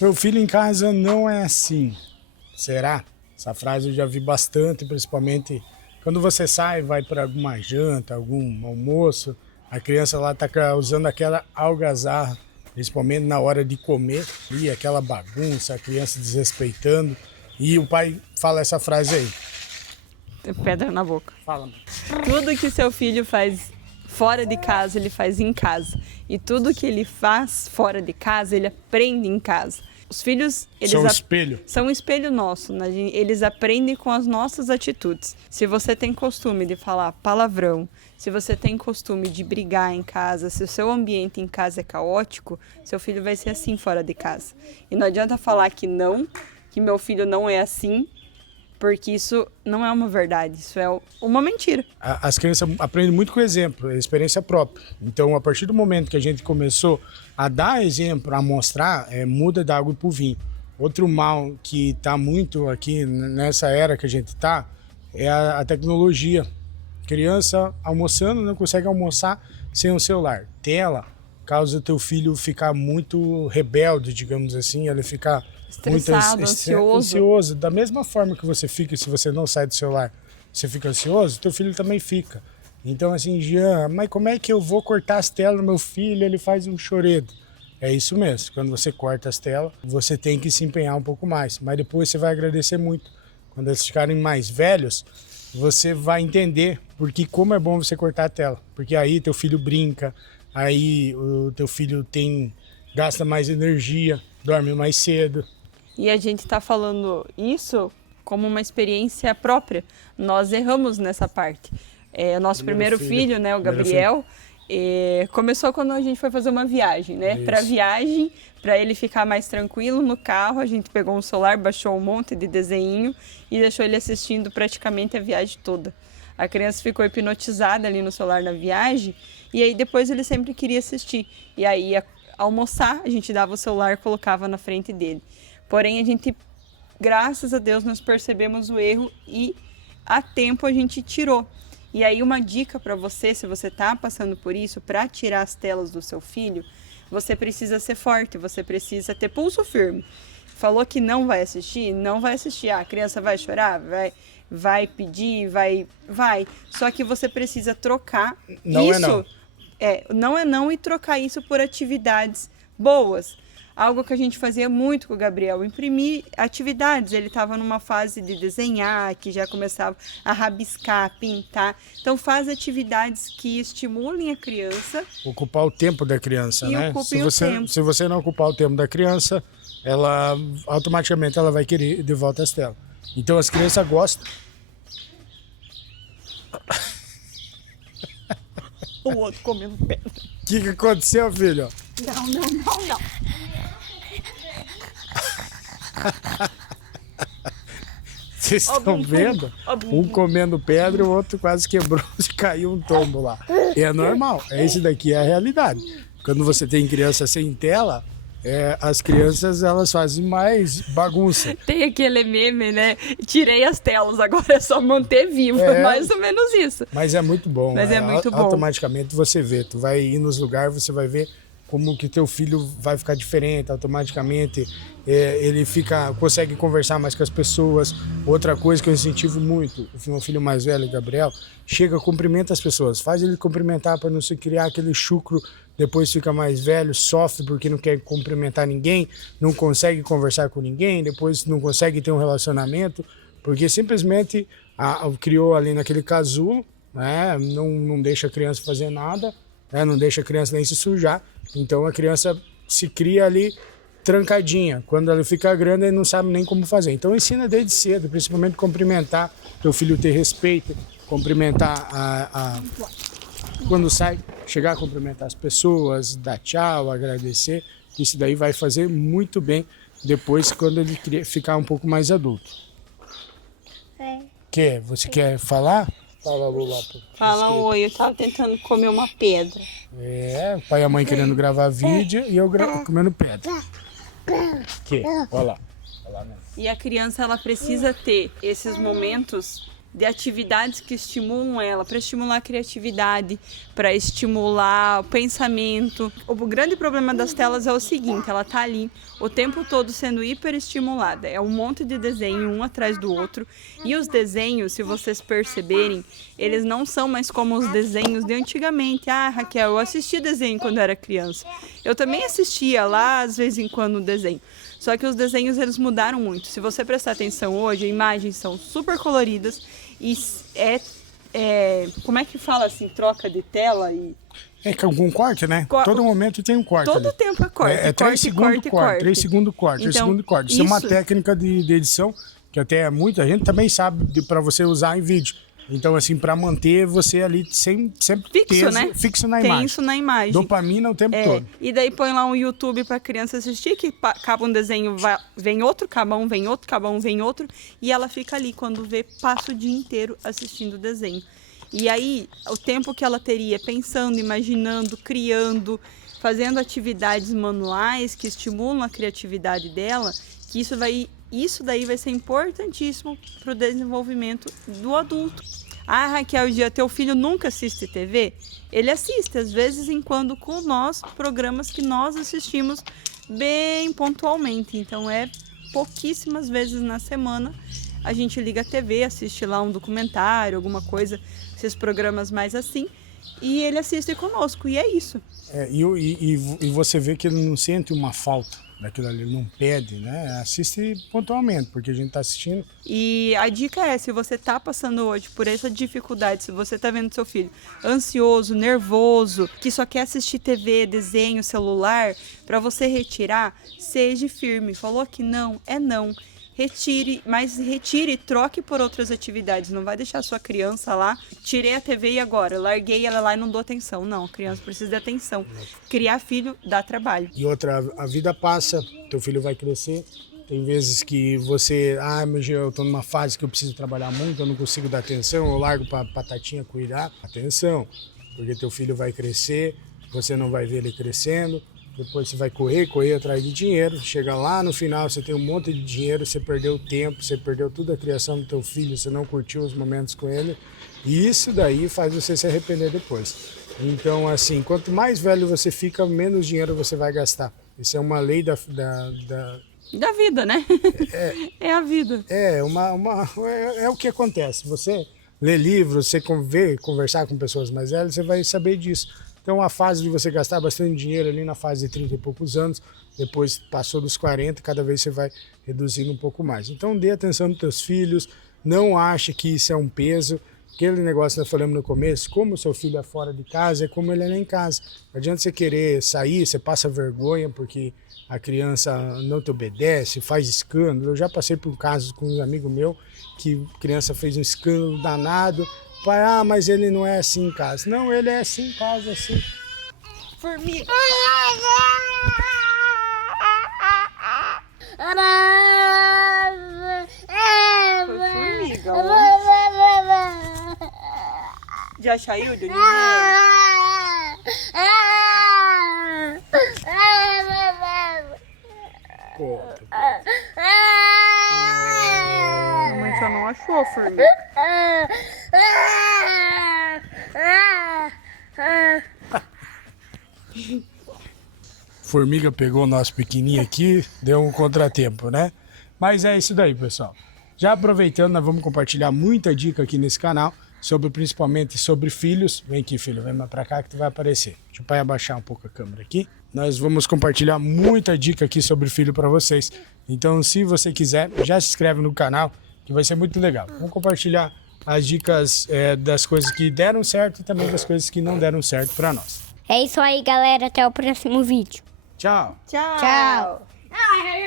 Meu filho em casa não é assim. Será? Essa frase eu já vi bastante, principalmente quando você sai, vai para alguma janta, algum almoço, a criança lá está usando aquela algazarra, principalmente na hora de comer, e aquela bagunça, a criança desrespeitando, e o pai fala essa frase aí. Pedra na boca. Fala, mãe. Tudo que seu filho faz fora de casa, ele faz em casa. E tudo que ele faz fora de casa, ele aprende em casa. Os filhos, eles São espelho. são um espelho nosso, né? Eles aprendem com as nossas atitudes. Se você tem costume de falar palavrão, se você tem costume de brigar em casa, se o seu ambiente em casa é caótico, seu filho vai ser assim fora de casa. E não adianta falar que não, que meu filho não é assim, porque isso não é uma verdade, isso é uma mentira. As crianças aprendem muito com exemplo, é experiência própria. Então, a partir do momento que a gente começou a dar exemplo, a mostrar, muda da água para o vinho. Outro mal que está muito aqui nessa era que a gente está é a tecnologia. Criança almoçando não consegue almoçar sem o celular. Tela causa o teu filho ficar muito rebelde, digamos assim, ele ficar Estressado, ansioso. Da mesma forma que você fica se você não sai do celular, você fica ansioso, teu filho também fica. Então assim, Jean, mas como é que eu vou cortar as telas do meu filho? Ele faz um choredo. É isso mesmo, quando você corta as telas, você tem que se empenhar um pouco mais, mas depois você vai agradecer muito. Quando eles ficarem mais velhos, você vai entender porque como é bom você cortar a tela, porque aí teu filho brinca, aí o teu filho gasta mais energia, dorme mais cedo. E a gente está falando isso como uma experiência própria. Nós erramos nessa parte. O nosso primeiro filho, né, o Gabriel, começou quando a gente foi fazer uma viagem, né? Para viagem, para ele ficar mais tranquilo no carro, a gente pegou um celular, baixou um monte de desenho e deixou ele assistindo praticamente a viagem toda. A criança ficou hipnotizada ali no celular na viagem e aí depois ele sempre queria assistir. E aí ia almoçar, a gente dava o celular e colocava na frente dele. Porém, a gente, graças a Deus, nós percebemos o erro e a tempo a gente tirou. E aí uma dica para você, se você está passando por isso, para tirar as telas do seu filho, você precisa ser forte, você precisa ter pulso firme. Falou que não vai assistir? Não vai assistir. A criança vai chorar? Vai pedir? Vai. Só que você precisa trocar não isso. É não. Não é não e trocar isso por atividades boas. Algo que a gente fazia muito com o Gabriel, imprimir atividades. Ele estava numa fase de desenhar, que já começava a rabiscar, pintar. Então faz atividades que estimulem a criança. Ocupar o tempo da criança, e né? Ocupem o tempo. Se você não ocupar o tempo da criança, ela automaticamente ela vai querer de volta as telas. Então as crianças gostam. O outro comendo pedra. O que aconteceu, filho? Não. Vocês estão vendo? Um comendo pedra e o outro quase quebrou e caiu um tombo lá. É normal, esse daqui é a realidade. Quando você tem criança sem tela, as crianças elas fazem mais bagunça. Tem aquele meme, né? Tirei as telas, agora é só manter vivo. Mais ou menos isso. Mas é muito bom. Mas é muito bom. Automaticamente você vê, tu vai ir nos lugares, você vai ver como que teu filho vai ficar diferente, automaticamente ele consegue conversar mais com as pessoas. Outra coisa que eu incentivo muito, o meu filho mais velho, Gabriel, chega, cumprimenta as pessoas, faz ele cumprimentar para não se criar aquele chucro, depois fica mais velho, sofre porque não quer cumprimentar ninguém, não consegue conversar com ninguém, depois não consegue ter um relacionamento, porque simplesmente criou ali naquele casulo, né? Não deixa a criança fazer nada, né? Não deixa a criança nem se sujar. Então a criança se cria ali trancadinha. Quando ela fica grande, ele não sabe nem como fazer. Então ensina desde cedo, principalmente cumprimentar, teu filho ter respeito, cumprimentar quando sai, chegar a cumprimentar as pessoas, dar tchau, agradecer. Isso daí vai fazer muito bem depois quando ele ficar um pouco mais adulto. Você quer falar? Fala, Lula. Fala oi, eu tava tentando comer uma pedra. O pai e a mãe querendo gravar vídeo e eu comendo pedra. Olha lá. E a criança, ela precisa ter esses momentos de atividades que estimulam ela, para estimular a criatividade, para estimular o pensamento. O grande problema das telas é o seguinte, ela tá ali o tempo todo sendo hiperestimulada. É um monte de desenho um atrás do outro. E os desenhos, se vocês perceberem, eles não são mais como os desenhos de antigamente. Ah, Raquel, eu assisti desenho quando eu era criança. Eu também assistia lá, às vezes em quando, desenho. Só que os desenhos, eles mudaram muito. Se você prestar atenção hoje, as imagens são super coloridas e como é que fala assim, troca de tela e... com corte, né? Todo momento tem um corte. Todo ali. tempo é corte. É 3 segundos corte, 3 segundos corte, 3 segundos corte. Isso é uma técnica de edição que até muita gente também sabe para você usar em vídeo. Então, assim, para manter você ali sempre fixo, né? Fixo na imagem. Tenso na imagem. Dopamina o tempo todo. E daí põe lá um YouTube para criança assistir, que acaba um desenho, vem outro, acaba um, vem outro, acaba um, vem outro, e ela fica ali, quando vê, passa o dia inteiro assistindo o desenho. E aí, o tempo que ela teria pensando, imaginando, criando, fazendo atividades manuais que estimulam a criatividade dela, que isso daí vai ser importantíssimo para o desenvolvimento do adulto. Ah, Raquel, teu filho nunca assiste TV? Ele assiste, às vezes em quando com nós, programas que nós assistimos bem pontualmente. Então, pouquíssimas vezes na semana a gente liga a TV, assiste lá um documentário, alguma coisa, esses programas mais assim, e ele assiste conosco, e é isso. E você vê que ele não sente uma falta daquilo ali, ele não pede, né? Assiste pontualmente, porque a gente está assistindo. E a dica é, se você está passando hoje por essa dificuldade, se você está vendo seu filho ansioso, nervoso, que só quer assistir TV, desenho, celular, para você retirar, seja firme. Falou que não, é não. Retire e troque por outras atividades. Não vai deixar a sua criança lá, tirei a TV e agora, larguei ela lá e não dou atenção. Não, a criança precisa de atenção. Criar filho dá trabalho. E outra, a vida passa, teu filho vai crescer. Tem vezes que você, mas eu tô numa fase que eu preciso trabalhar muito, eu não consigo dar atenção, eu largo pra Batatinha cuidar. Atenção, porque teu filho vai crescer, você não vai ver ele crescendo. Depois você vai correr atrás de dinheiro, chega lá no final, você tem um monte de dinheiro, você perdeu o tempo, você perdeu toda a criação do teu filho, você não curtiu os momentos com ele, e isso daí faz você se arrepender depois. Então, assim, quanto mais velho você fica, menos dinheiro você vai gastar. Isso é uma lei da vida, né? É a vida. É o que acontece. Você lê livros, você conversar com pessoas mais velhas, você vai saber disso. Então, a fase de você gastar bastante dinheiro ali na fase de 30 e poucos anos, depois passou dos 40, cada vez você vai reduzindo um pouco mais. Então, dê atenção nos teus filhos, não ache que isso é um peso. Aquele negócio que nós falamos no começo, como o seu filho é fora de casa, é como ele é lá em casa. Não adianta você querer sair, você passa vergonha porque a criança não te obedece, faz escândalo. Eu já passei por um caso com um amigo meu que a criança fez um escândalo danado. Pai, mas ele não é assim em casa. Não, ele é assim em casa, assim. Formiga. Formiga, ó. Já saiu do ninho? Mamãe só não achou, formiga. Formiga pegou o nosso pequenininho aqui, deu um contratempo, né? Mas é isso daí, pessoal. Já aproveitando, nós vamos compartilhar muita dica aqui nesse canal, principalmente sobre filhos. Vem aqui, filho, vem mais pra cá que tu vai aparecer. Deixa o pai abaixar um pouco a câmera aqui. Nós vamos compartilhar muita dica aqui sobre filho para vocês. Então, se você quiser, já se inscreve no canal, que vai ser muito legal. Vamos compartilhar as dicas das coisas que deram certo e também das coisas que não deram certo para nós. É isso aí, galera. Até o próximo vídeo. Tchau. Tchau.